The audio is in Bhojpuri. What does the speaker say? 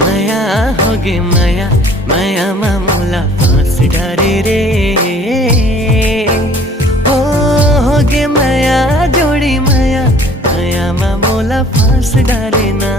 माया होगे माया मायामा मोला फाँस डारे रे ओ होगे माया जोडी माया मायामा मोला फाँस डारे ना।